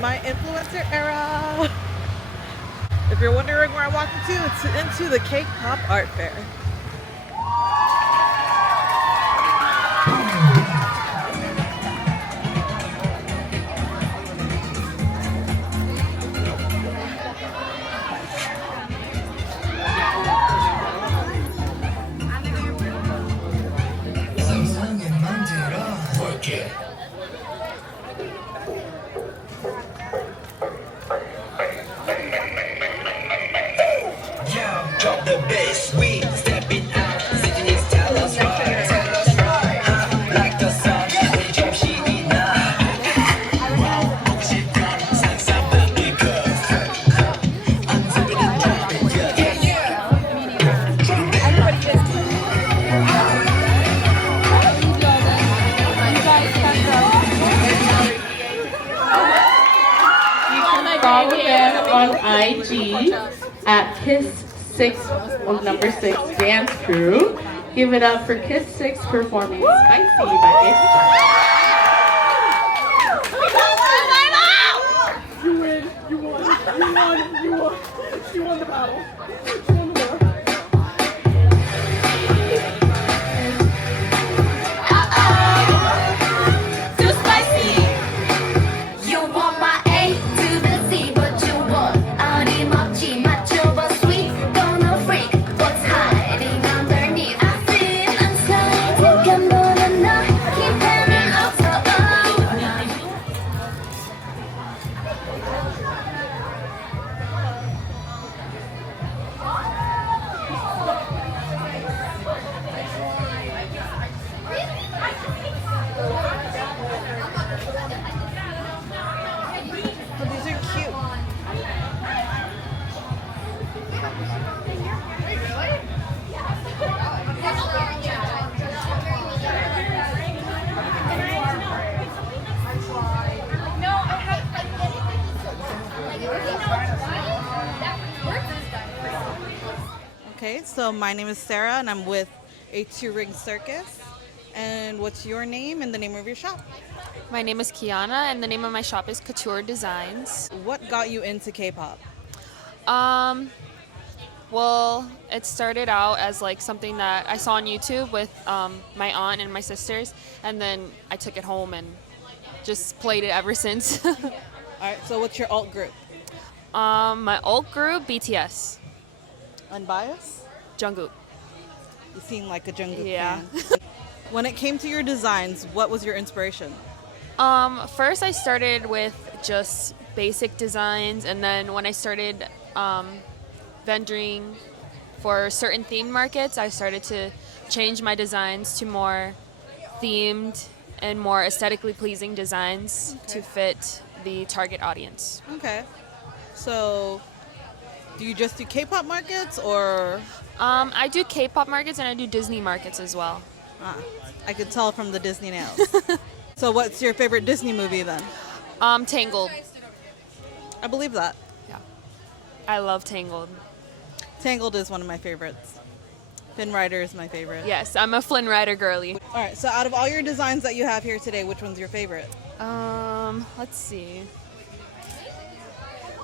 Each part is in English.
my influencer era. If you're wondering where I'm walking to, it's into the K-pop art fair. Drop the bass, we step it out. Sydney's tell us right, like the sun, 우리 좀 힘이 나. 보고 싶던 상상밖에 cause I'm zipping and dropping, yeah, yeah. Follow them on IG at Kiss6 Dance Crew. Give it up for Kiss6 performing Spicy by Ace. You win. You won. You won. You won. You won the battle. You won the war. Too spicy. You want my A to the Z, but you want 어림없지 맞춰봐 sweet. Gonna freak what's hiding underneath. I feel inside. 지켜보는 너 keeping me up so Oh, these are cute. Okay, so my name is Sarah and I'm with a two-ring circus. And what's your name and the name of your shop? My name is Kiana, and the name of my shop is Couture Designs. What got you into K-pop? Well, it started out as like something that I saw on YouTube with my aunt and my sisters, and then I took it home and just played it ever since. All right, so what's your alt group? My alt group, BTS, Unbiased? Jungkook. You seem like a Jungkook Yeah. fan. When it came to your designs, what was your inspiration? First, I started with just basic designs, and then when I started vendoring for certain themed markets, I started to change my designs to more themed and more aesthetically pleasing designs to fit the target audience. Okay. So, do you just do K-pop markets or? I do K-pop markets and I do Disney markets as well. I could tell from the Disney nails. So, what's your favorite Disney movie then? Tangled. I believe that. Yeah. I love Tangled. Tangled is one of my favorites. Finn Rider is my favorite. Yes, I'm a Flynn Rider girly. All right. So, out of all your designs that you have here today, which one's your favorite? Let's see.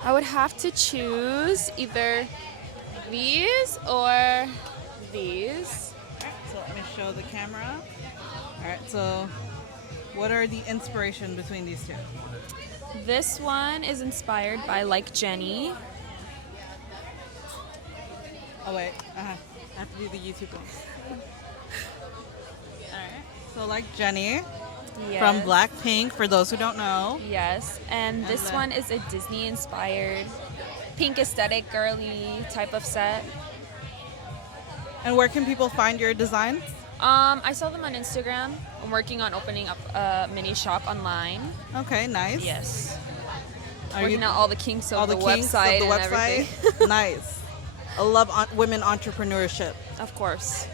I would have to choose either these or these. So let me show the camera. All right. So, what are the inspiration between these two? This one is inspired by Like Jenny. Oh wait. I have to do the YouTube one. All right. So like Jenny from Blackpink, for those who don't know. Yes, and this one is a Disney inspired pink aesthetic girly type of set. And where can people find your designs? I saw them on Instagram. I'm working on opening up a mini shop online. Okay, nice. Yes. Are Working out all the kinks of all the kinks of website the and everything. Nice. I love women entrepreneurship. Of course.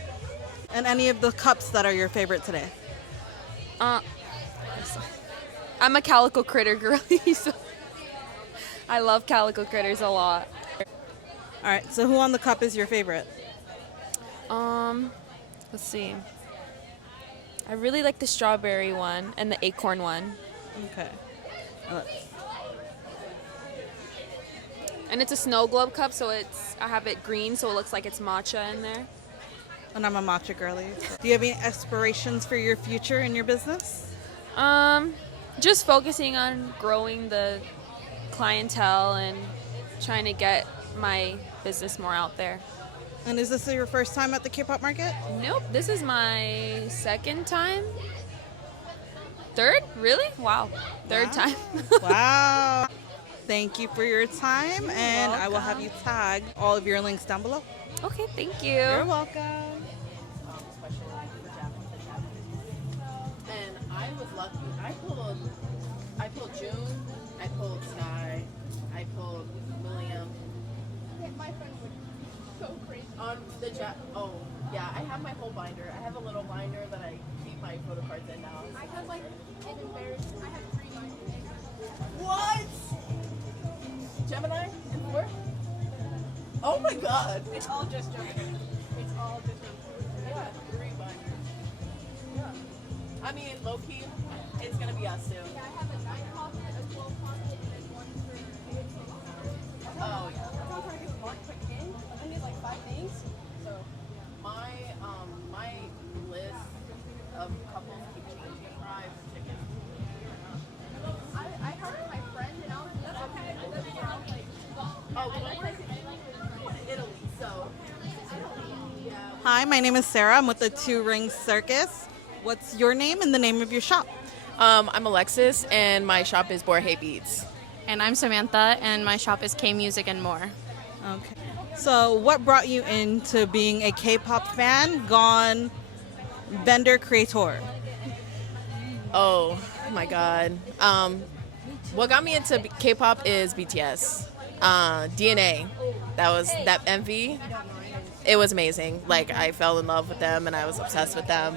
And any of the cups that are your favorite today? I'm a calico critter girly, so I love calico critters a lot. All right. So who on the cup is your favorite? Let's see. I really like the strawberry one and the acorn one. Okay. And it's a snow globe cup, so I have it green, so it looks like it's matcha in there. And I'm a matcha girly. So. Do you have any aspirations for your future in your business? Just focusing on growing the clientele and trying to get my business more out there. And is this your first time at the K-pop market? Nope, this is my second time. Third? Really? Wow. Third time. Wow. Thank you for your time, and I will have you tag all of your links down below. Okay, thank you. You're welcome. And I was lucky. I pulled June, I pulled Sky, I pulled William. My friend would go crazy. On the oh yeah, I have my whole binder. I have a little binder that I keep my photo cards in now. I have like an embarrassing. I have 3 binders. What? Gemini and 4? Oh my god. It's all just Gemini. It's all just Gemini. Yeah, 3 binders. Yeah. I mean, low key, it's gonna be us too. Yeah, I have a 9 pocket, a 12 pocket, and then 1 for oh yeah. That's how I'm trying to get marked quick game. I need like 5 things. So my my list of couples keep changing. Drive tickets. I heard my friend and I was that's okay. Oh, well, Italy, so yeah. Hi, my name is Sarah. I'm with the Two Ring Circus. What's your name and the name of your shop? I'm Alexis, and my shop is Borhe Beats. And I'm Samantha, and my shop is K Music and More. Okay. So, what brought you into being a K-pop fan, gone vendor creator? Oh my God. What got me into K-pop is BTS. DNA. That MV. It was amazing. Like, I fell in love with them, and I was obsessed with them.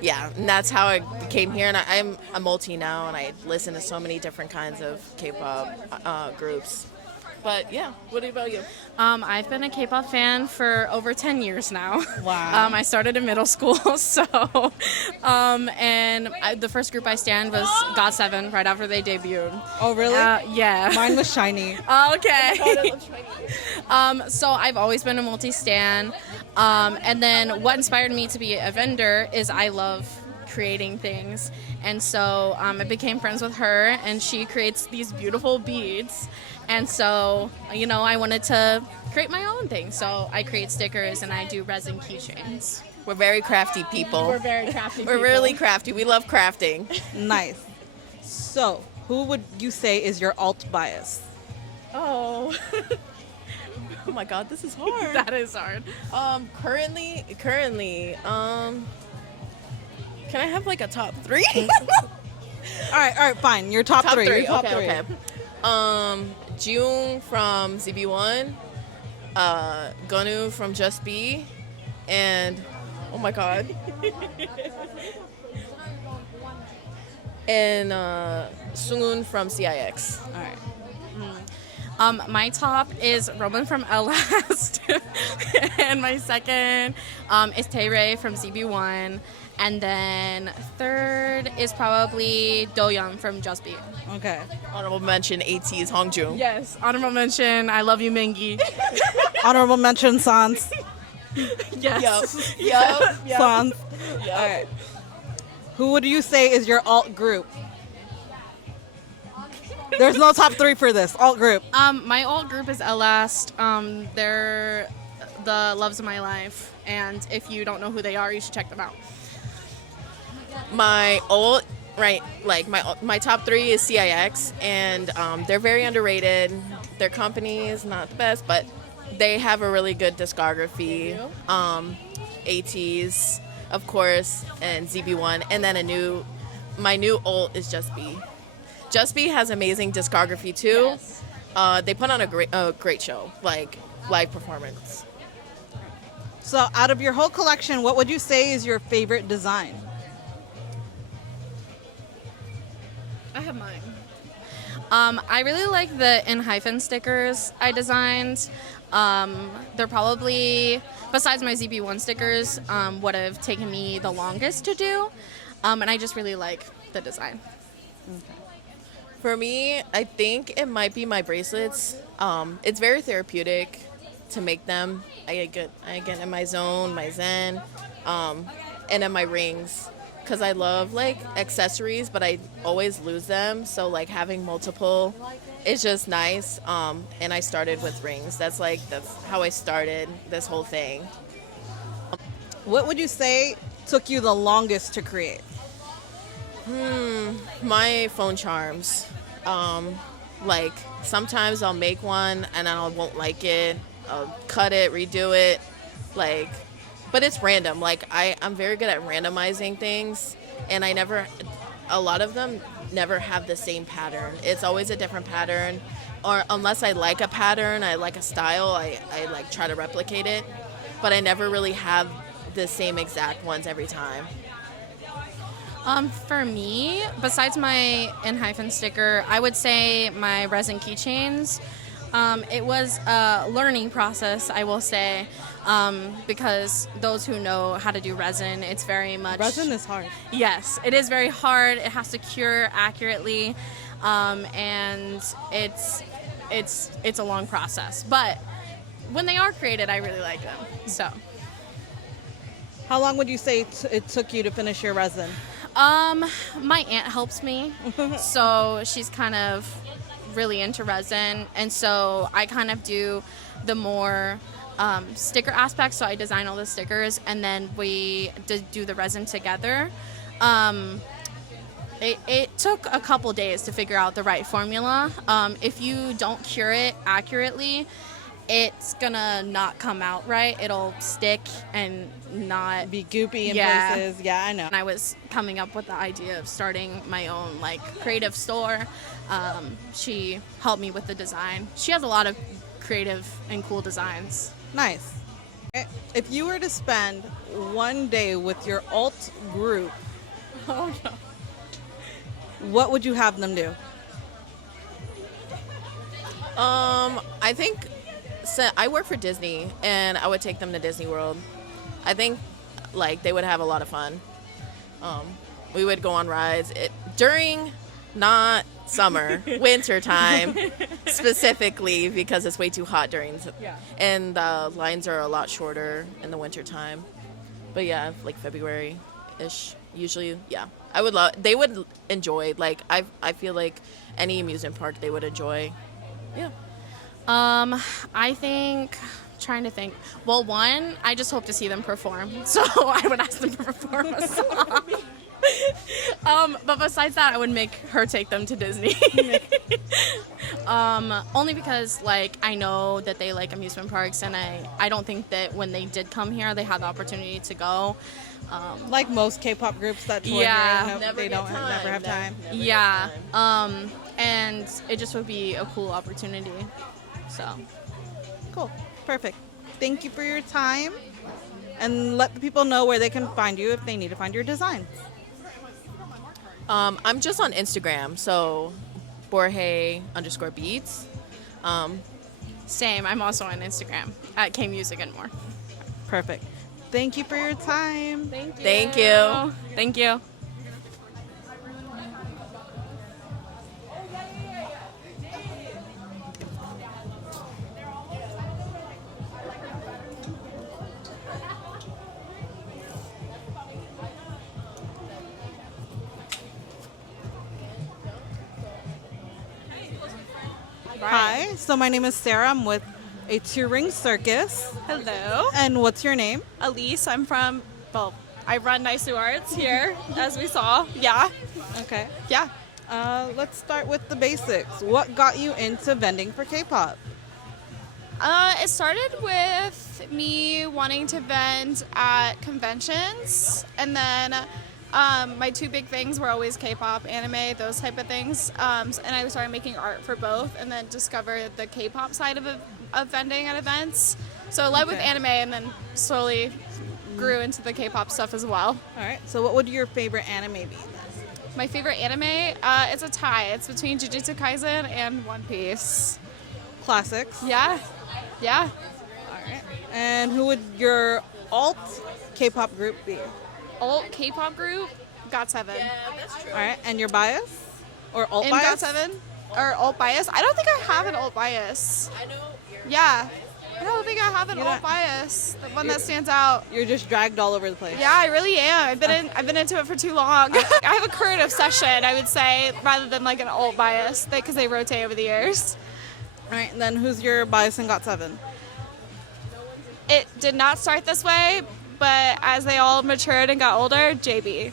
Yeah, and that's how I came here. And I'm a multi now, and I listen to so many different kinds of K-pop groups. But yeah, what about you? I've been a K-pop fan for over 10 years now. Wow. I started in middle school, so the first group I stand was GOT7 right after they debuted. Oh, really? Yeah. Mine was Shiny. Okay. So I've always been a multi-stan. And then what inspired me to be a vendor is I love creating things. And so I became friends with her, and she creates these beautiful beads. And so, I wanted to create my own thing. So I create stickers and I do resin keychains. We're very crafty people. We're very crafty We're really crafty. We love crafting. Nice. So, who would you say is your alt bias? Oh. Oh my God, this is hard. That is hard. Currently, can I have like a top 3? All right, fine. Your top three. Your top three. Okay. June from ZB1, Gonu from Just Be, and oh my God, and Sungun from CIX. All right. My top is Roman from Last, and my second is Tae-Ray from ZB1, and then third is probably Do-Young from Just Be. Okay. Honorable mention AT's Hongjoong. Yes, honorable mention. I love you, Mingi. Honorable mention, Sans. Yes. Yup. Sans. All right. Who would you say is your alt group? There's no top 3 for this alt group. My old group is Last. They're the loves of my life, and if you don't know who they are, you should check them out. My old my top 3 is CIX, and they're very underrated. Their company is not the best, but they have a really good discography. ATs, of course, and ZB1, and then my new alt is Just Be. Just Be has amazing discography too. Yes. They put on a great show, like live performance. So, out of your whole collection, what would you say is your favorite design? I have mine. I really like the in-hyphen stickers I designed. They're probably, besides my ZB1 stickers, would have taken me the longest to do. And I just really like the design. For me, I think it might be my bracelets. It's very therapeutic to make them. I get in my zone, my zen, and then my rings. Because I love like accessories, but I always lose them. So like having multiple is just nice. And I started with rings. That's how I started this whole thing. What would you say took you the longest to create? My phone charms. Like sometimes I'll make one and then I won't like it. I'll cut it, redo it. Like, but it's random. Like I'm very good at randomizing things, and a lot of them never have the same pattern. It's always a different pattern, or unless I like a pattern, I like a style, I like try to replicate it, but I never really have the same exact ones every time. For me, besides my N-hyphen sticker, I would say my resin keychains. It was a learning process, I will say, because those who know how to do resin, it's very much... Resin is hard. Yes, it is very hard. It has to cure accurately, and it's a long process. But when they are created, I really like them. So, How long would you say it took you to finish your resin? my aunt helps me, so she's kind of really into resin, and so I kind of do the more sticker aspects. So I design all the stickers, and then we do the resin together. It took a couple days to figure out the right formula. If you don't cure it accurately, it's gonna not come out right. It'll stick and not Be goopy in Yeah. places. Yeah, I know. And I was coming up with the idea of starting my own like creative store. She helped me with the design. She has a lot of creative and cool designs. Nice. Okay. If you were to spend one day with your alt group, what would you have them do? I think I work for Disney, and I would take them to Disney World. I think like they would have a lot of fun. We would go on rides during not summer, winter time specifically, because it's way too hot and the lines are a lot shorter in the winter time. But yeah, like February-ish usually. Yeah, they would enjoy. Like I feel like any amusement park they would enjoy. Yeah. I think, trying to think. Well, one, I just hope to see them perform. So I would ask them to perform a song. But besides that, I would make her take them to Disney. Only because, like, I know that they like amusement parks, and I don't think that when they did come here, they had the opportunity to go. Like most K-pop groups that tour Yeah. here, they don't never have time. Yeah. And it just would be a cool opportunity. So. Cool. Perfect. Thank you for your time. And let the people know where they can find you if they need to find your designs. I'm just on Instagram, so Borge_beats. Same. I'm also on Instagram at K-Music and more. Perfect. Thank you for your time. Thank you. Thank you. Thank you. Hi. So my name is Sarah. I'm with a two-ring circus. Hello, And what's your name? Elise. I'm from, well, I run Nice Arts here, as we saw. Yeah, Okay. yeah. Let's start with the basics. What got you into vending for K-pop? It started with me wanting to vend at conventions, and then my two big things were always K-pop, anime, those type of things. And I started making art for both, and then discovered the K-pop side of vending at events. So I led with Okay. anime, and then slowly grew into the K-pop stuff as well. All right. So what would your favorite anime be then? My favorite anime, it's a tie. It's between Jujutsu Kaisen and One Piece. Classics. Yeah, yeah. All right. And who would your alt K-pop group be? Alt K-pop group, GOT7. All right. And your bias? Or alt in bias? GOT7 or alt bias. I don't think I have an alt bias. I know you're Yeah. I don't think I have an You alt don't- bias. The one that You're- stands out. You're just dragged all over the place. Yeah, I really am. I've been into it for too long. I have a current obsession, I would say, rather than like an alt bias, because they rotate over the years. All right, and then who's your bias in GOT7? It did not start this way, but as they all matured and got older, JB.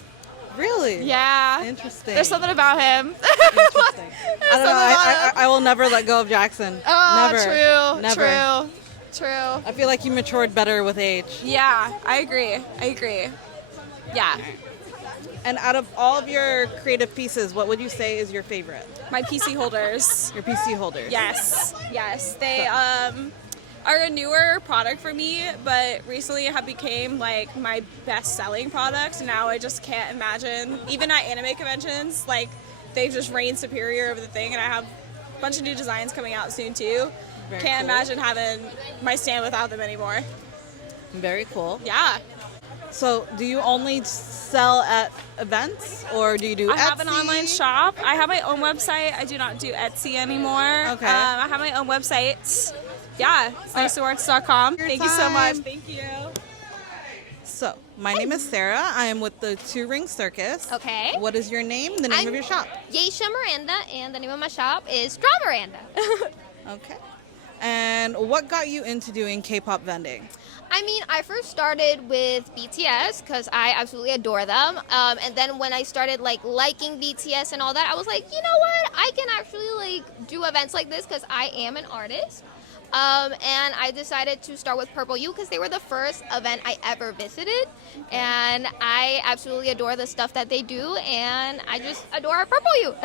Really? Yeah. Interesting. There's something about him. Interesting. I don't know. something about I will never let go of Jackson. Oh, Never. true. Never. True. I feel like you matured better with age. Yeah, I agree. Yeah. And out of all of your creative pieces, what would you say is your favorite? My PC holders. Your PC holders. Yes. They are a newer product for me, but recently have became like my best selling products. Now I just can't imagine, even at anime conventions, like they just reign superior over the thing, and I have a bunch of new designs coming out soon too. Very Can't cool. imagine having my stand without them anymore. Very cool. Yeah. So, do you only sell at events, or do you do I have an Etsy? online shop. I have my own website. I do not do Etsy anymore. Okay. I have my own website. Yeah, it's nicetoworks.com. Your Thank you so much. time. Thank you. So, my name is Sarah. I am with the Two Ring Circus. Okay. What is your name? The name I'm- of your shop? Yeisha Miranda, and the name of my shop is Draw Miranda. Okay. And what got you into doing K-pop vending? I mean, I first started with BTS because I absolutely adore them. And then when I started liking BTS and all that, I was like, you know what? I can actually do events like this because I am an artist. And I decided to start with Purple U because they were the first event I ever visited. And I absolutely adore the stuff that they do, and I just adore Purple U.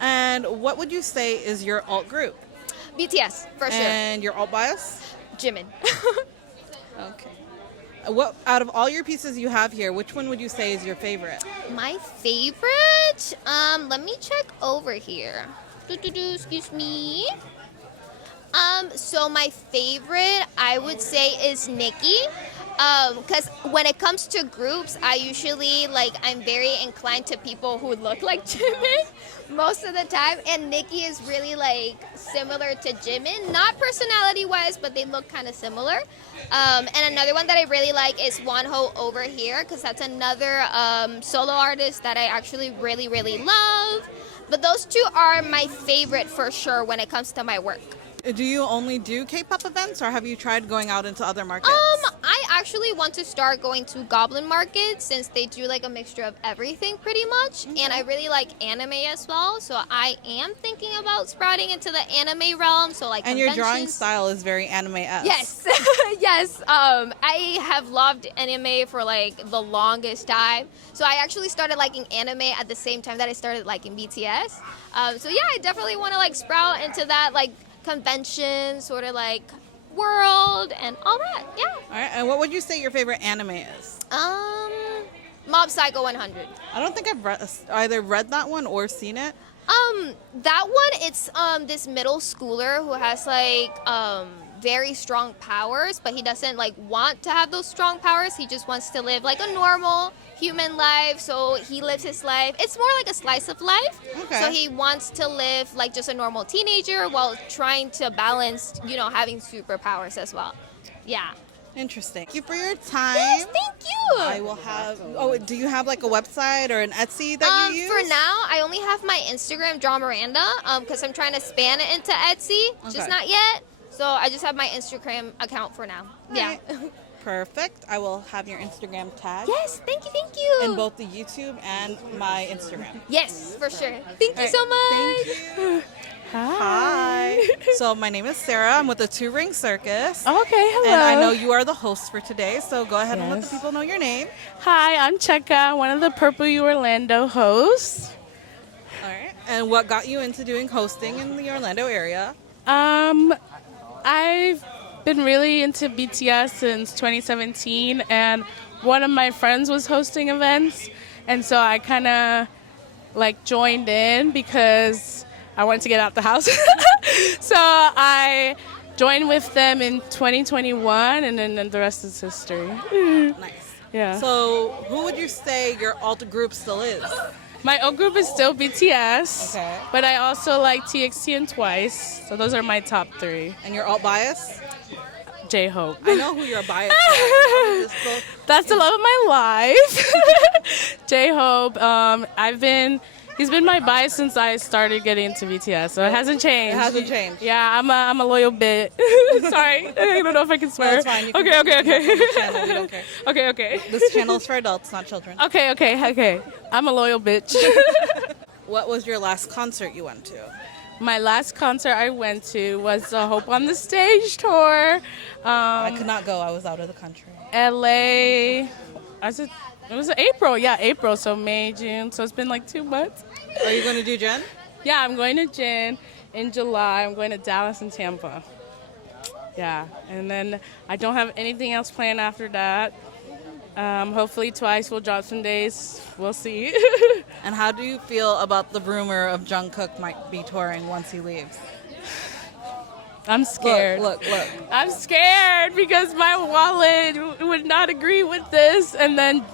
And what would you say is your alt group? BTS, for sure. And your alt bias? Jimin. Okay. What out of all your pieces you have here, which one would you say is your favorite? My favorite? Let me check over here. Excuse me. So my favorite, I would say, is Nikki. Because when it comes to groups, I usually, I'm very inclined to people who look like Jimin most of the time. And Nikki is really, similar to Jimin. Not personality-wise, but they look kind of similar. And another one that I really like is Wonho over here, because that's another solo artist that I actually really, really love. But those two are my favorite for sure when it comes to my work. Do you only do K-pop events, or have you tried going out into other markets? I actually want to start going to Goblin Market since they do a mixture of everything pretty much, and I really like anime as well. So I am thinking about sprouting into the anime realm. So And your drawing conventions. style is very anime-esque. Yes, yes. I have loved anime for the longest time. So I actually started liking anime at the same time that I started liking BTS. So yeah, I definitely want to sprout into that convention sort of world and all that. Yeah. All right. And what would you say your favorite anime is? Mob Psycho 100. I don't think I've either read that one or seen it. That one, it's this middle schooler who has very strong powers, but he doesn't want to have those strong powers. He just wants to live a normal human life. So he lives his life. It's more like a slice of life. Okay. So he wants to live like just a normal teenager while trying to balance, having superpowers as well. Yeah. Interesting. Thank you for your time. Yes, thank you. I will have. Oh, do you have a website or an Etsy that you use? For now, I only have my Instagram, Draw Miranda, because I'm trying to span it into Etsy. Okay. Just not yet. So I just have my Instagram account for now. Yeah. Right. Perfect. I will have your Instagram tag Yes, thank you. in both the YouTube and my Instagram. Yes, for sure. Thank you All so much. right. Thank you. Hi. So my name is Sarah. I'm with the Two Ring Circus. Okay, hello. And I know you are the host for today, so go ahead and let the Yes. people know your name. Hi, I'm Cheka, one of the Purple U Orlando hosts. All right. And what got you into doing hosting in the Orlando area? I've been really into BTS since 2017, and one of my friends was hosting events, and so I kind of joined in because I wanted to get out the house. So I joined with them in 2021, and then the rest is history. Nice. Yeah. So who would you say your alt group still is? My old group is still BTS, Okay. but I also like TXT and Twice. So those are my top 3. And you're alt bias? J-Hope. I know who you're biased to. That's the love of my life. J-Hope. He's been my bias since I started getting into BTS, so it hasn't changed. It hasn't changed. Yeah, I'm a loyal bit. Sorry, I don't know if I can swear. No, it's fine. You can Okay. you can have on the channel. We don't care. Okay. This channel is for adults, not children. Okay. I'm a loyal bitch. What was your last concert you went to? My last concert I went to was the Hope on the Stage tour. I could not go. I was out of the country. LA. It was April. Yeah, April. So May, June. So it's been like 2 months. Are you going to do Jen? Yeah, I'm going to Jen in July. I'm going to Dallas and Tampa. Yeah, and then I don't have anything else planned after that. Hopefully Twice will drop some days. We'll see. And how do you feel about the rumor of Jungkook might be touring once he leaves? I'm scared. Look. I'm scared because my wallet would not agree with this, and then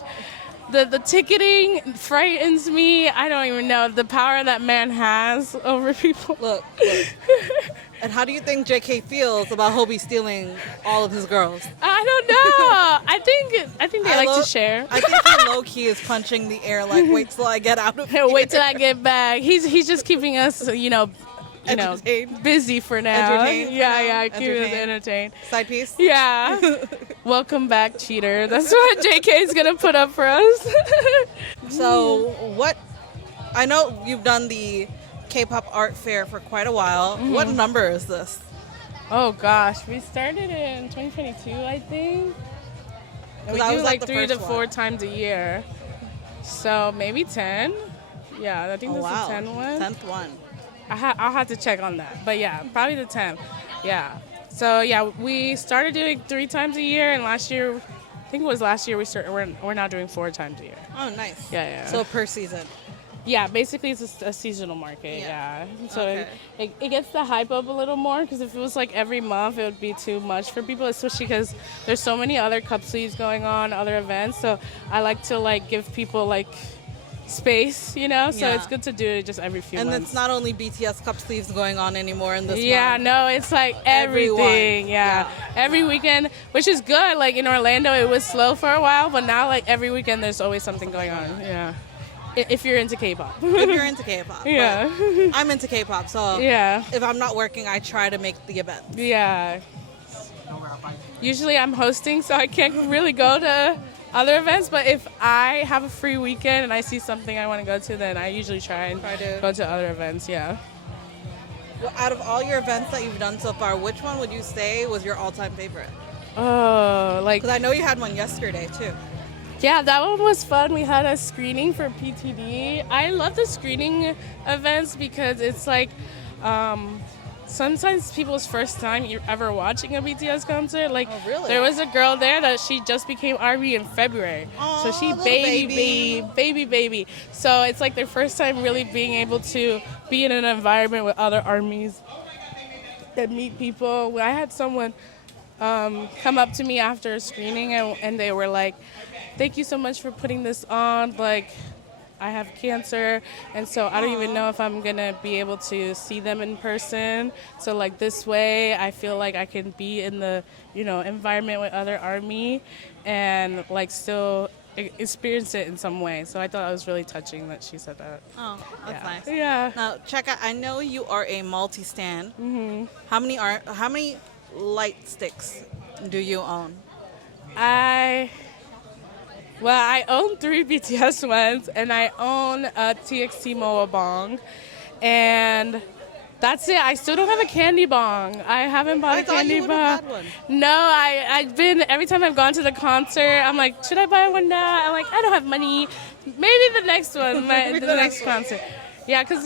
the ticketing frightens me. I don't even know the power that man has over people. Look. And how do you think JK feels about Hobie stealing all of his girls? I don't know. I think they like to share. I think he low key is punching the air like, wait till I get out of here. Wait till I get back. He's just keeping us, Entertained. busy for now. Entertained for now? Keeping us entertained. Side piece? Yeah. Welcome back, cheater. That's what JK is gonna put up for us. So I know you've done the K-pop art fair for quite a while. Mm-hmm. What number is this? Oh gosh, we started in 2022, I think. And we I do was at like the 3 to first 4 one. times a year. So maybe 10. Yeah, I think this is the 10th one. 10th one. I'll have to check on that. But yeah, probably the 10th. Yeah. So yeah, we started doing 3 times a year, and last year, I think it was last year we're now doing 4 times a year. Oh, nice. Yeah. So per season. Yeah, basically it's a seasonal market, yeah. So Okay. it gets the hype up a little more, because if it was like every month, it would be too much for people, especially because there's so many other cup sleeves going on, other events. So I like to like give people like space, So Yeah. it's good to do it just every few And months. it's not only BTS cup sleeves going on anymore in this Yeah, month. no, it's like Everyone. everything. Yeah. Every weekend, which is good. Like in Orlando, it was slow for a while, but now like every weekend, there's always something going on. Yeah. If you're into K-pop. If you're into K-pop. but Yeah. I'm into K-pop, so Yeah. if I'm not working, I try to make the event. Yeah. Usually I'm hosting, so I can't really go to other events, but if I have a free weekend and I see something I want to go to, then I usually try and go to other events, yeah. Well, out of all your events that you've done so far, which one would you say was your all-time favorite? Oh, like... Because I know you had one yesterday, too. Yeah, that one was fun. We had a screening for PTD. I love the screening events because it's like sometimes people's first time ever watching a BTS concert. Like, Oh, really? there was a girl there that she just became ARMY in February. So she little baby. So it's like their first time really being able to be in an environment with other ARMYs and meet people. I had someone come up to me after a screening and they were like, "Thank you so much for putting this on. Like, I have cancer, and so I don't even know if I'm gonna be able to see them in person. So like this way, I feel like I can be in the environment with other ARMY, and like still experience it in some way." So I thought it was really touching that she said that. Oh, that's Yeah. nice. Yeah. Now, check out. I know you are a multi-stan. Mm-hmm. How many light sticks do you own? I own 3 BTS ones, and I own a TXT Moa bong, and that's it. I still don't have a candy bong. I haven't bought I a thought candy you would bong. have had one. No, I've been, every time I've gone to the concert, I'm like, should I buy one now? I'm like, I don't have money. Maybe the next one, Maybe the the next next one. concert. Yeah, because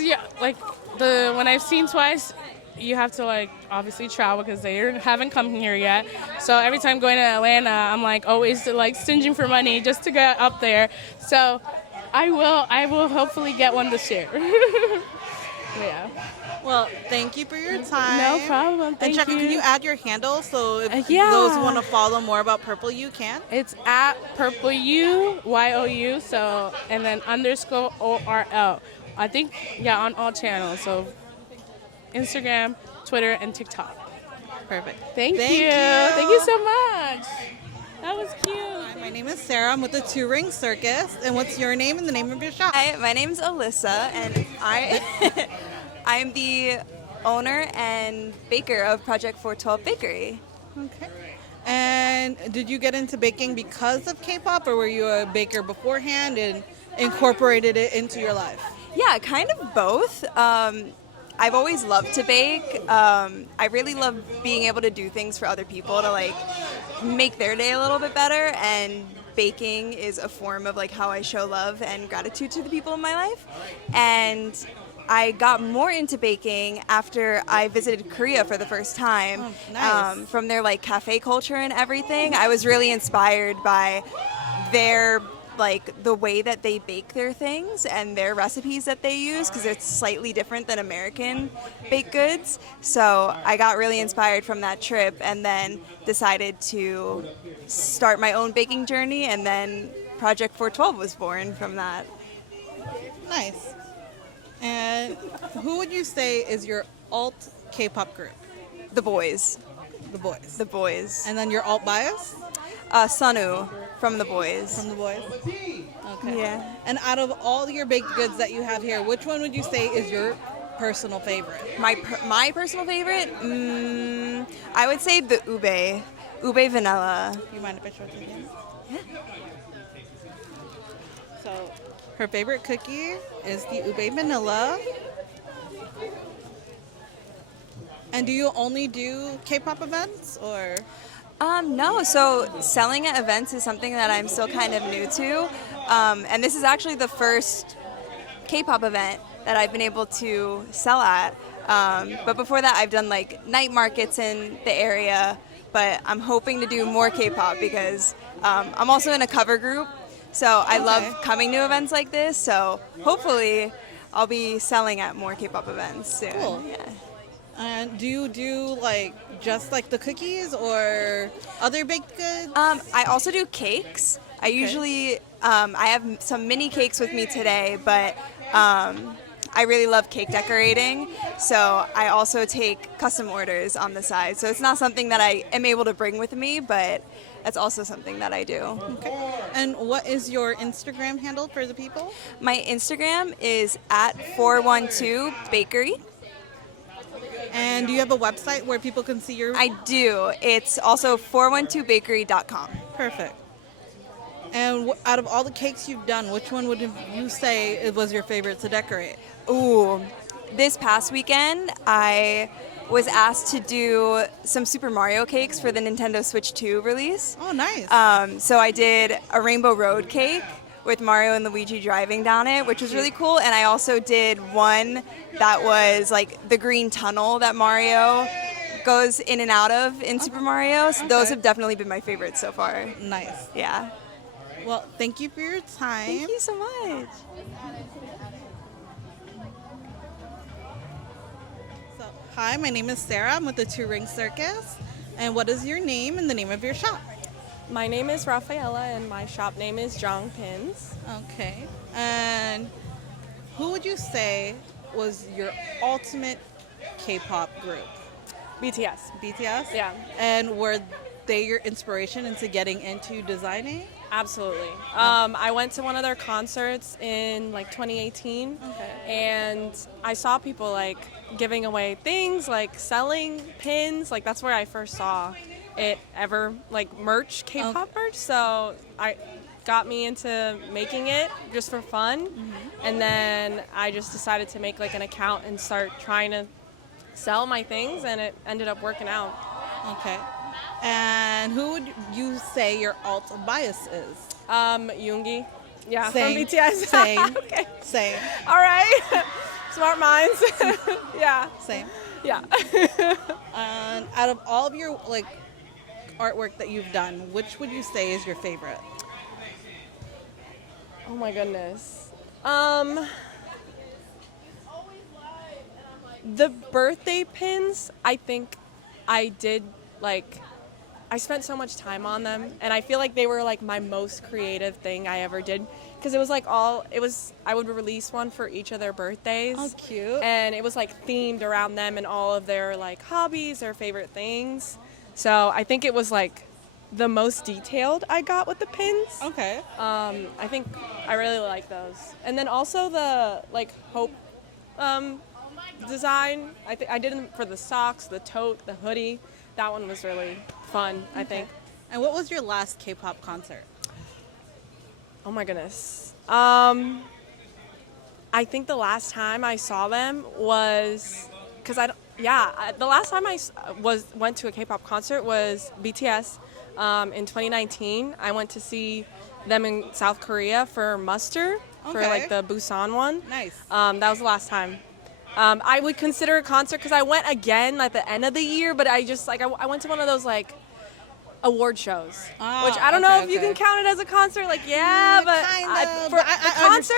when I've seen Twice, you have to like obviously travel because they haven't come here yet. So every time going to Atlanta, I'm like always like stinging for money just to get up there. So I will hopefully get one this year. Yeah. Well, thank you for your time. No problem. Thank and Checo, you. can you add your handle so if Yeah. those who want to follow more about Purple You can? It's at Purple U, YOU, so, and then underscore ORL. I think, yeah, on all channels. So Instagram, Twitter, and TikTok. Perfect. Thank you. you. Thank you so much. That was cute. Hi, my name is Sarah. I'm with the Two Ring Circus. And what's your name and the name of your shop? Hi, my name's Alyssa, and I'm the owner and baker of Project 412 Bakery. Okay. And did you get into baking because of K-pop, or were you a baker beforehand and incorporated it into your life? Yeah, kind of both. I've always loved to bake. I really love being able to do things for other people to like make their day a little bit better, and baking is a form of like how I show love and gratitude to the people in my life. And I got more into baking after I visited Korea for the first time. Oh, nice. From their like cafe culture and everything. I was really inspired by their like the way that they bake their things and their recipes that they use, because it's slightly different than American baked goods. So I got really inspired from that trip and then decided to start my own baking journey, and then Project 412 was born from that. Nice. And who would you say is your alt K-pop group? The Boys. The Boys. The Boys. And then your alt bias? Sunu from The Boys. From The Boys? Okay. Yeah. And out of all your baked goods that you have here, which one would you say is your personal favorite? My personal favorite? I would say the ube vanilla. You mind if I show it to you? Yeah. So her favorite cookie is the ube vanilla. And do you only do K-pop events, or? No, so selling at events is something that I'm still kind of new to. And this is actually the first K-pop event that I've been able to sell at. But before that, I've done like night markets in the area, but I'm hoping to do more K-pop because I'm also in a cover group. So I love coming to events like this. So hopefully I'll be selling at more K-pop events soon. Cool. Yeah. And do you do like just like the cookies or other baked goods? I also do cakes. I usually, I have some mini cakes with me today, but I really love cake decorating. So I also take custom orders on the side. So it's not something that I am able to bring with me, but that's also something that I do. Okay. And what is your Instagram handle for the people? My Instagram is at 412 Bakery. And do you have a website where people can see your... I do. It's also 412bakery.com. Perfect. And out of all the cakes you've done, which one would you say it was your favorite to decorate? Ooh, this past weekend, I was asked to do some Super Mario cakes for the Nintendo Switch 2 release. Oh, nice. So I did a Rainbow Road cake with Mario and Luigi driving down it, which was really cool. And I also did one that was like the green tunnel that Mario goes in and out of in Super Mario. So those have definitely been my favorites so far. Nice. Yeah. Well, thank you for your time. Thank you so much. So, hi, my name is Sarah. I'm with the Two Ring Circus. And what is your name and the name of your shop? My name is Rafaela and my shop name is Jong Pins. Okay. And who would you say was your ultimate K-pop group? BTS. BTS? Yeah. And were they your inspiration into getting into designing? Absolutely. I went to one of their concerts in like 2018, and I saw people like giving away things, like selling pins. Like that's where I first saw it ever, like merch, K-pop merch. So I got me into making it just for fun, and then I just decided to make like an account and start trying to sell my things, and it ended up working out. Okay. And who would you say your alt bias is? Yoongi. Yeah, Same. from BTS. Same. Okay. Same. All right. Smart minds. Yeah. Same. Yeah. And out of all of your like artwork that you've done, which would you say is your favorite? Oh my goodness. The birthday pins, I think I did like. I spent so much time on them, and I feel like they were like my most creative thing I ever did, because it was like I would release one for each of their birthdays. Oh, cute. And it was like themed around them and all of their like hobbies, their favorite things. So I think it was like the most detailed I got with the pins. Okay. I think I really like those. And then also the like hope design. I did them for the socks, the tote, the hoodie. That one was really fun, I think. And what was your last K-pop concert? Oh my goodness. I think the last time I saw them was, the last time I went to a K-pop concert was BTS in 2019. I went to see them in South Korea for Muster, for like the Busan one. Nice. That was the last time. I would consider a concert because I went again at the end of the year, but I just like I went to one of those like award shows, which I don't know if you can count it as a concert. Like, but for the concert,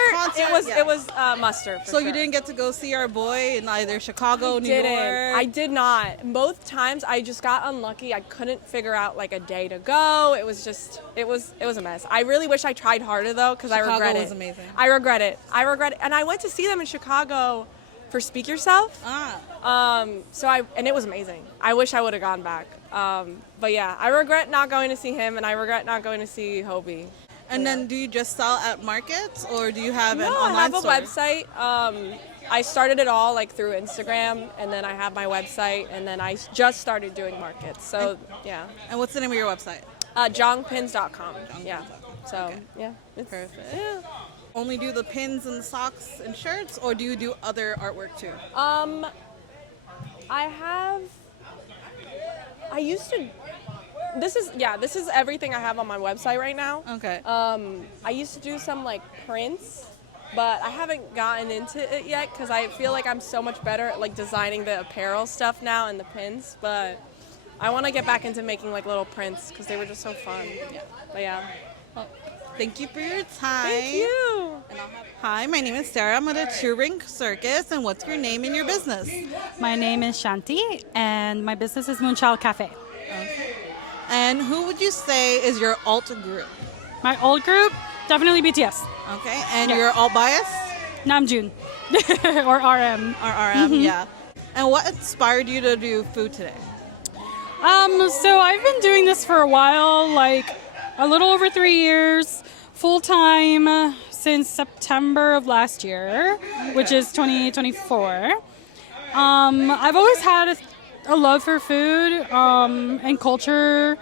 it was Muster. So you didn't get to go see our boy in either Chicago, New York? I did not. Both times I just got unlucky. I couldn't figure out like a day to go. It was a mess. I really wish I tried harder though, because I regret it. Chicago was amazing. I regret it. And I went to see them in Chicago for Speak Yourself. And it was amazing. I wish I would have gone back. But yeah, I regret not going to see him, and I regret not going to see Hobie. And then do you just sell at markets, or do you have an online store? I have a website. I started it all like through Instagram, and then I have my website, and then I just started doing markets. So yeah. And what's the name of your website? Jongpins.com. Yeah. So yeah, it's perfect. Yeah. Only do the pins and socks and shirts, or do you do other artwork too? This is everything I have on my website right now. Okay. I used to do some like prints, but I haven't gotten into it yet because I feel like I'm so much better at like designing the apparel stuff now and the pins, but I want to get back into making like little prints because they were just so fun. Yeah. But yeah. Well, thank you for your time. Thank you. Hi, my name is Sarah. I'm at a touring circus, and what's your name and your business? My name is Shanti, and my business is Moonchild Cafe. Okay. And who would you say is your alt group? My alt group, definitely BTS. Okay. And your alt bias? Namjoon, or RM. Or RM, yeah. And what inspired you to do food today? So I've been doing this for a while, like a little over 3 years, full time since September of last year, which is 2024. I've always had a love for food and culture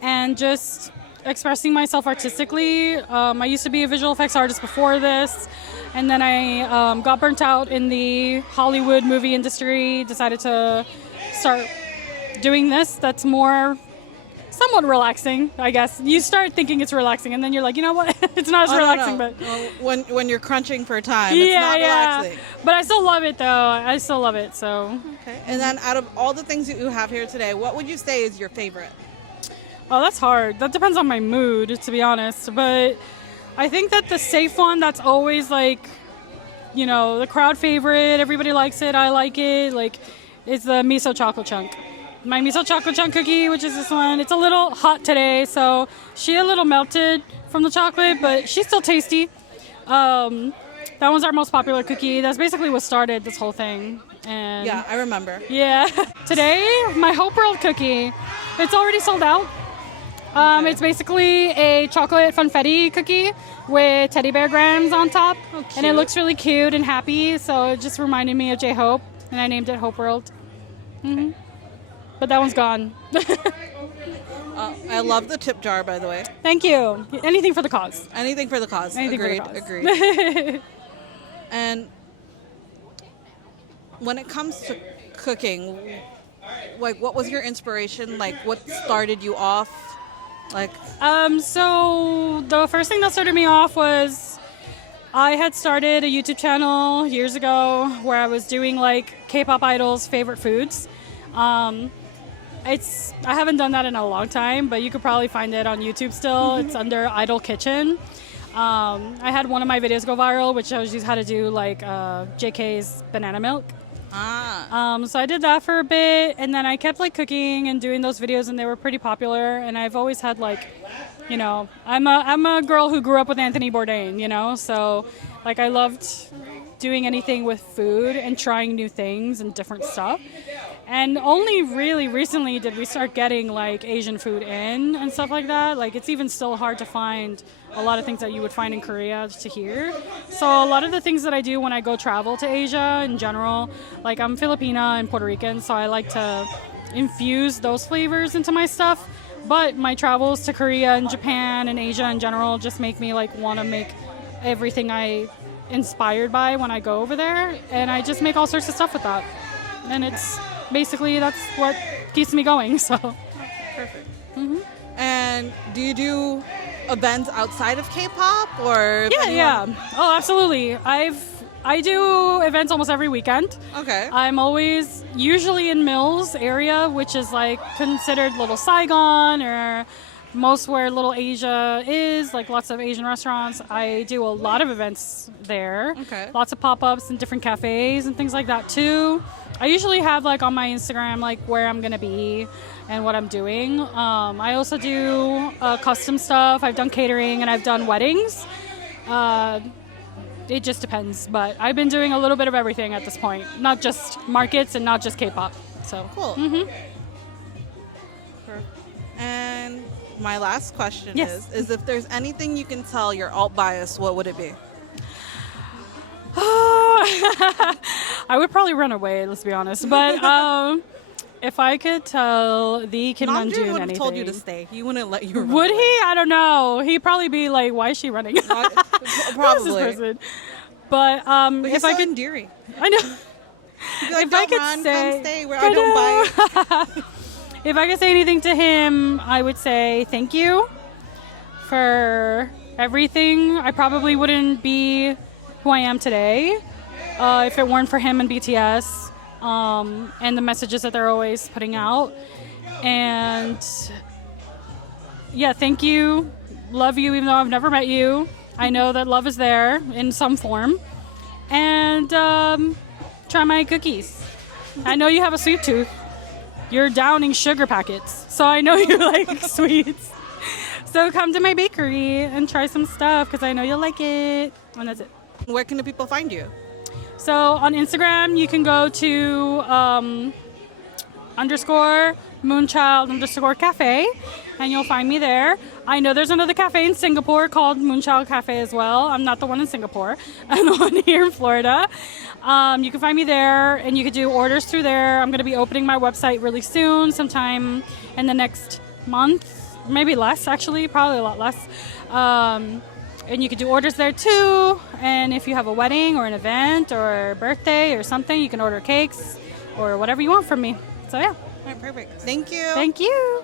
and just expressing myself artistically. I used to be a visual effects artist before this, and then I got burnt out in the Hollywood movie industry, decided to start doing this that's more somewhat relaxing, I guess. You start thinking it's relaxing, and then you're like, you know what? It's not as relaxing, no. but when you're crunching for time, it's not relaxing. But I still love it, though. I still love it. So. Okay. And then, out of all the things that you have here today, what would you say is your favorite? Oh, that's hard. That depends on my mood, to be honest. But I think that the safe one, that's always like, you know, the crowd favorite. Everybody likes it. I like it. Like, it's the miso chocolate chunk. My miso chocolate chunk cookie, which is this one. It's a little hot today, so she a little melted from the chocolate, but she's still tasty. That one's our most popular cookie. That's basically what started this whole thing. And yeah, I remember. Yeah. Today, my Hope World cookie, it's already sold out. It's basically a chocolate funfetti cookie with teddy bear grams on top. Oh, and it looks really cute and happy, so it just reminded me of J-Hope, and I named it Hope World. Mm-hmm. But that one's gone. I love the tip jar, by the way. Thank you. Anything for the cause. Anything for the cause. Anything Agreed. for the cause. Agreed. And when it comes to cooking, like, what was your inspiration? Like, what started you off? Like, so the first thing that started me off was I had started a YouTube channel years ago where I was doing like K-pop idols' favorite foods. I haven't done that in a long time, but you could probably find it on YouTube still. It's under Idol Kitchen. I had one of my videos go viral, which shows you how to do like JK's banana milk. So I did that for a bit, and then I kept like cooking and doing those videos, and they were pretty popular. And I've always had like, I'm a girl who grew up with Anthony Bourdain, so like I loved doing anything with food and trying new things and different stuff. And only really recently did we start getting like Asian food in and stuff like that. Like it's even still hard to find a lot of things that you would find in Korea to here. So a lot of the things that I do when I go travel to Asia in general, like I'm Filipina and Puerto Rican, so I like to infuse those flavors into my stuff. But my travels to Korea and Japan and Asia in general just make me like want to make everything I inspired by when I go over there, and I just make all sorts of stuff with that. And it's basically that's what keeps me going. So Perfect. And do you do events outside of K-pop or? Yeah. Oh, absolutely. I do events almost every weekend. Okay. I'm always usually in Mills area, which is like considered Little Saigon or most where Little Asia is, like lots of Asian restaurants. I do a lot of events there. Okay. Lots of pop-ups and different cafes and things like that too. I usually have like on my Instagram like where I'm gonna be and what I'm doing. I also do custom stuff. I've done catering and I've done weddings. It just depends, but I've been doing a little bit of everything at this point, not just markets and not just K-pop. So cool. And my last question Yes. is if there's anything you can tell your alt bias, what would it be? I would probably run away, let's be honest. But if I could tell the Kim Namjoon Namjoon would have anything, told you to stay. He wouldn't let you run would away. he? I don't know. He'd probably be like, "Why is she running?" Who is this Probably. person? But But if he's I so could, endearing. I know. He'd be like, If I "Don't could run, say- come stay where I I don't bite." If I could say anything to him, I would say thank you for everything. I probably wouldn't be who I am today if it weren't for him and BTS and the messages that they're always putting out. And yeah, thank you. Love you, even though I've never met you. I know that love is there in some form. And try my cookies. I know you have a sweet tooth. You're downing sugar packets, so I know you like sweets. So come to my bakery and try some stuff because I know you'll like it. And that's it. Where can the people find you? So on Instagram, you can go to _Moonchild_cafe, and you'll find me there. I know there's another cafe in Singapore called Moonchild Cafe as well. I'm not the one in Singapore. I'm the one here in Florida. You can find me there, and you can do orders through there. I'm going to be opening my website really soon, sometime in the next month, maybe less actually, probably a lot less. And you can do orders there too. And if you have a wedding or an event or a birthday or something, you can order cakes or whatever you want from me. So yeah. All right, perfect. Thank you. Thank you.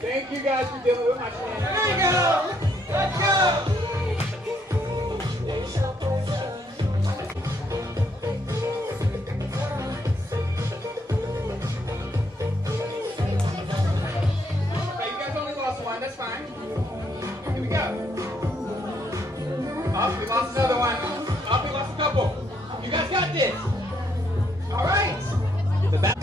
Thank you guys for dealing with my channel. There you go. Let's go. Okay, you guys only lost one. That's fine. Here we go. Oh, we lost another one. Oh, we lost a couple. You guys got this. All right. The back.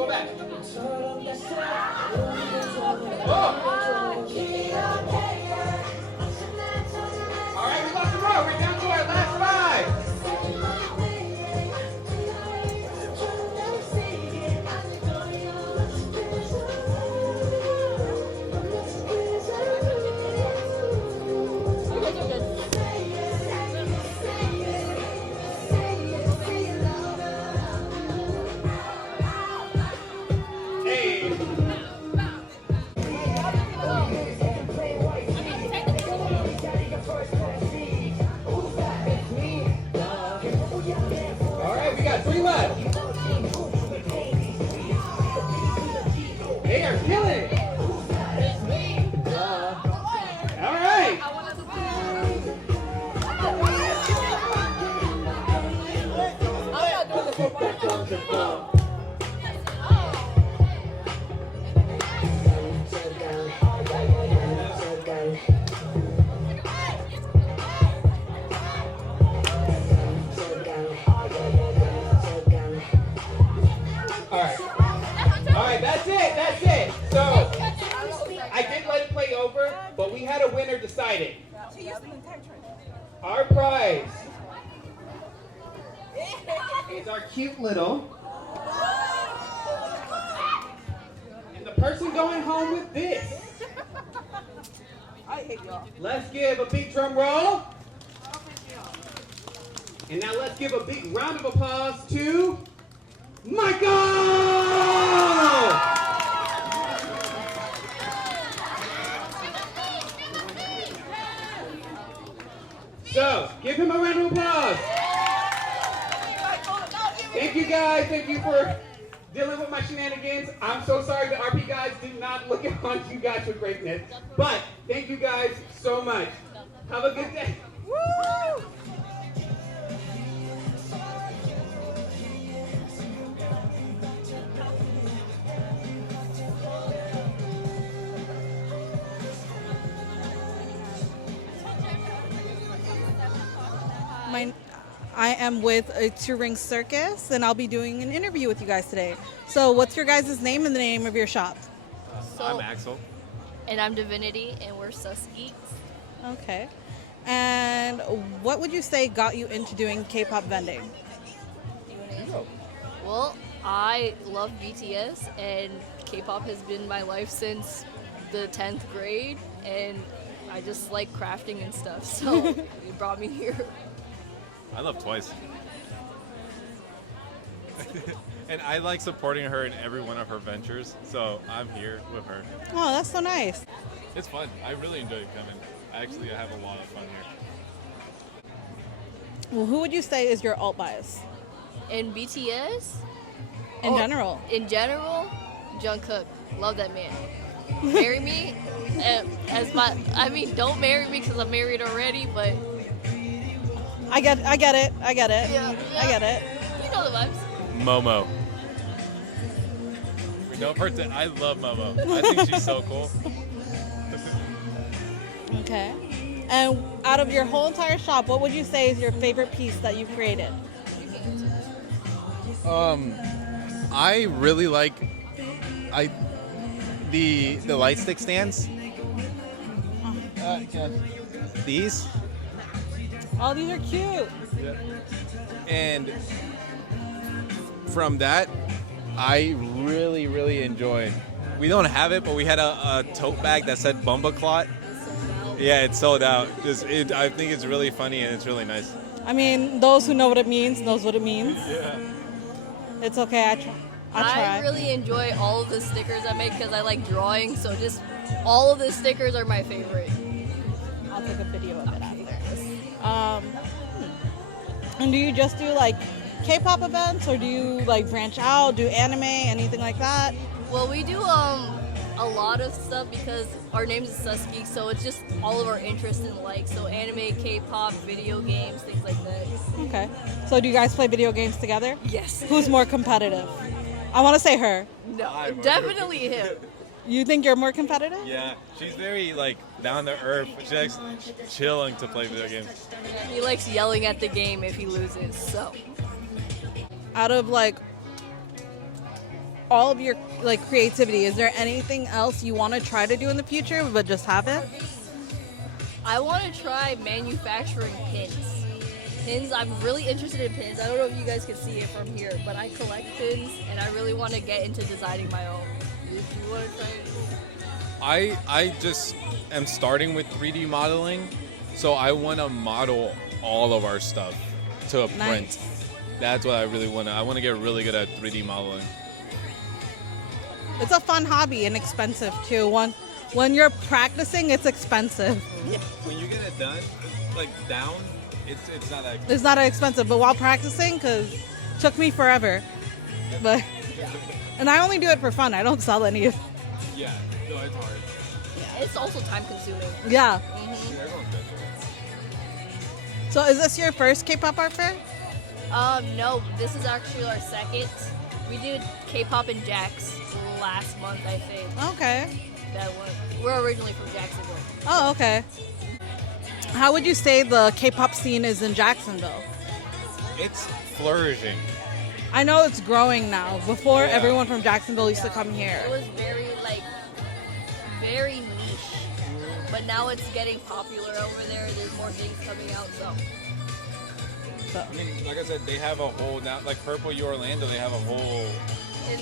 go back. Oh. All right, we got some more. We're down to our last 5. Hey. All right, we got 3 left. They are killing it. All right. All right, that's it. So, I did let it play over, but we had a winner decided. Our prize is our cute little. And the person going home with this. Let's give a big drum roll. And now let's give a big round of applause to Michael! So, give him a round of applause. Thank you guys. Thank you for dealing with my shenanigans. I'm so sorry the RP guys did not look on you guys with greatness. But thank you guys so much. Have a good day. Woo! I am with a touring circus, and I'll be doing an interview with you guys today. So what's your guys' name and the name of your shop? I'm Axel. And I'm Divinity, and we're Sus Geeks. Okay. And what would you say got you into doing K-pop vending? Well, I love BTS, and K-pop has been my life since the 10th grade, and I just like crafting and stuff, so it brought me here. I love Twice. And I like supporting her in every one of her ventures, so I'm here with her. Oh, that's so nice. It's fun. I really enjoy coming. I have a lot of fun here. Well, who would you say is your alt bias? In BTS? In general? In general, Jungkook. Love that man. Marry me? Don't marry me because I'm married already, but... I get it. Yeah, I get it. You know the vibes. Momo. I love Momo. I think she's so cool. Okay. And out of your whole entire shop, what would you say is your favorite piece that you've created? I really like the light stick stands. These. Oh, these are cute. Yeah. And from that, I really, really enjoyed. We don't have it, but we had a tote bag that said Bumba Clot. Yeah, it's sold out. I think it's really funny and it's really nice. I mean, those who know what it means knows what it means. Yeah. It's okay. I try. I really enjoy all of the stickers I make because I like drawing, so just all of the stickers are my favorite. I'll take a video of it after. And do you just do like K-pop events, or do you like branch out, do anime, anything like that? Well, we do a lot of stuff because our name is Sus Geeks, so it's just all of our interests and likes. So anime, K-pop, video games, things like that. Okay. So do you guys play video games together? Yes. Who's more competitive? I want to say her. No, definitely him. You think you're more competitive? Yeah, she's very down to earth. She likes chilling to play video games. He likes yelling at the game if he loses. So. Out of all of your like creativity, is there anything else you want to try to do in the future but just haven't? I want to try manufacturing pins. Pins, I'm really interested in pins. I don't know if you guys can see it from here, but I collect pins and I really want to get into designing my own. Do you want to try it? I just am starting with 3D modeling, so I want to model all of our stuff to a print. Nice. That's what I really want to. I want to get really good at 3D modeling. It's a fun hobby and expensive too. When you're practicing, it's expensive. When you get it done, like down, it's not that. It's not expensive, but while practicing, because it took me forever. But and I only do it for fun. I don't sell any. Yeah, no, it's hard. Yeah, it's also time consuming. Yeah. Everyone's good. So is this your first K-pop art fair? No, this is actually our second. We did K-pop in Jax last month, I think. Okay. That one. We're originally from Jacksonville. Oh, okay. How would you say the K-pop scene is in Jacksonville? It's flourishing. I know it's growing now. Before, Yeah. everyone from Jacksonville used to come here. It was very niche. But now it's getting popular over there. There's more things coming out, so. I mean, like I said, they have a whole now, like Purple U Orlando. They have a whole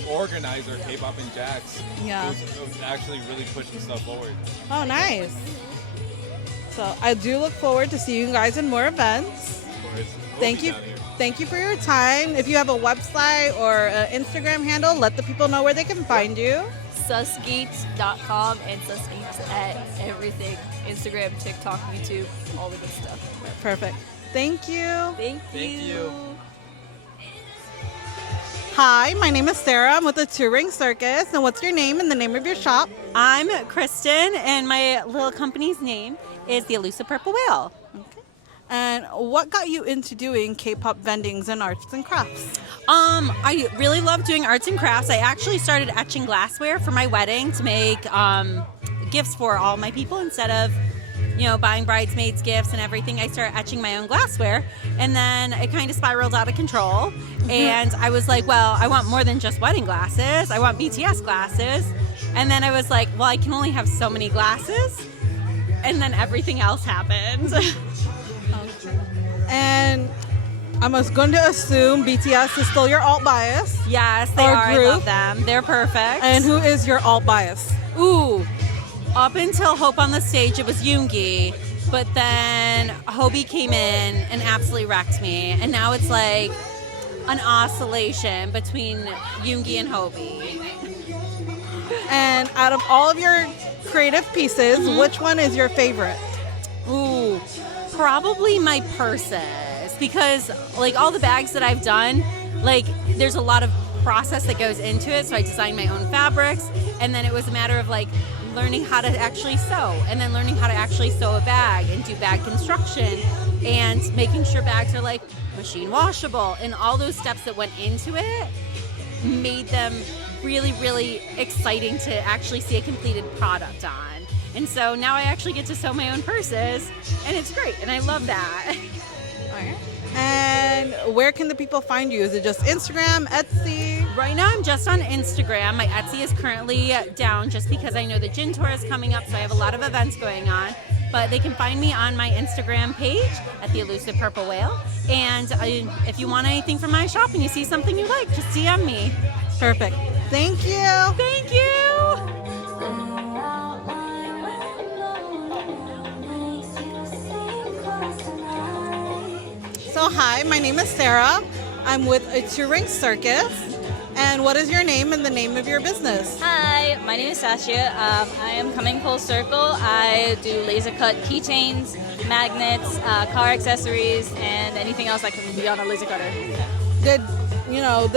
organizer, K-pop in Jax. Yeah. It was actually really pushing stuff forward. Oh, nice. So I do look forward to seeing you guys in more events. Thank you. Thank you for your time. If you have a website or an Instagram handle, let the people know where they can find you. Susgeets.com and Susgeets at everything. Instagram, TikTok, YouTube, all the good stuff. Perfect. Thank you. Thank you. Hi, my name is Sarah. I'm with the Touring Circus. And what's your name and the name of your shop? I'm Kristen, and my little company's name is the Elusive Purple Whale. And what got you into doing K-pop vendings and arts and crafts? I really love doing arts and crafts. I actually started etching glassware for my wedding to make gifts for all my people instead of, buying bridesmaids gifts and everything. I started etching my own glassware, and then it kind of spiraled out of control. And I was like, well, I want more than just wedding glasses. I want BTS glasses. And then I was like, well, I can only have so many glasses. And then everything else happened. And I'm going to assume BTS is still your alt bias. Yes, they or are. Group. I love them. They're perfect. And who is your alt bias? Ooh, up until Hope on the Stage, it was Yoongi. But then Hobie came in and absolutely wrecked me. And now it's like an oscillation between Yoongi and Hobie. And out of all of your creative pieces, which one is your favorite? Ooh, probably my purses, because like all the bags that I've done, like there's a lot of process that goes into it. So I designed my own fabrics, and then it was a matter of like learning how to actually sew, and then learning how to actually sew a bag and do bag construction, and making sure bags are like machine washable, and all those steps that went into it made them really, really exciting to actually see a completed product on. And so now I actually get to sew my own purses, and it's great, and I love that. And where can the people find you? Is it just Instagram, Etsy? Right now I'm just on Instagram. My Etsy is currently down just because I know the Gin Tour is coming up, so I have a lot of events going on. But they can find me on my Instagram page at the Elusive Purple Whale. And if you want anything from my shop and you see something you like, just DM me. Perfect. Thank you. Thank you. So hi, my name is Sarah. I'm with a touring circus. And what is your name and the name of your business? Hi, my name is Sasha. I am coming full circle. I do laser cut keychains, magnets, car accessories, and anything else that can be on a laser cutter.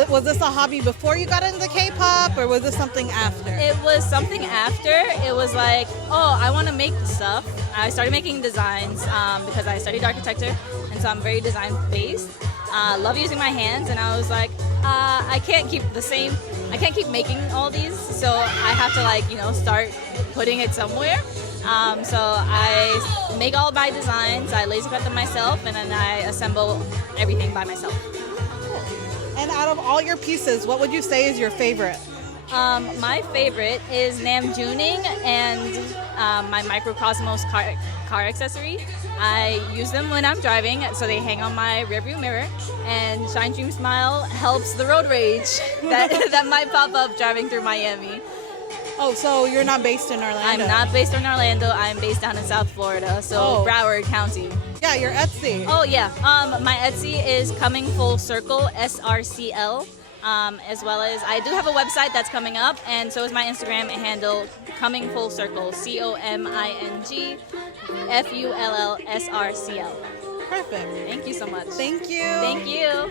Was this a hobby before you got into K-pop, or was this something after? It was something after. It was like, oh, I want to make stuff. I started making designs because I studied architecture, and so I'm very design based. Love using my hands, and I was like, I can't keep making all these, so I have to start putting it somewhere. So I make all my designs, I laser cut them myself, and then I assemble everything by myself. And out of all your pieces, what would you say is your favorite? My favorite is Namjooning and my Microcosmos car accessory. I use them when I'm driving, so they hang on my rearview mirror. And Shine Dream Smile helps the road rage that might pop up driving through Miami. Oh, so you're not based in Orlando? I'm not based in Orlando. I'm based down in South Florida, so Broward County. Yeah, your Etsy. Oh yeah. My Etsy is Coming Full Circle SRCL. As well as I do have a website that's coming up, and so is my Instagram handle, Coming Full Circle, COMINGFULLSRCL. Perfect. Thank you so much. Thank you. Thank you.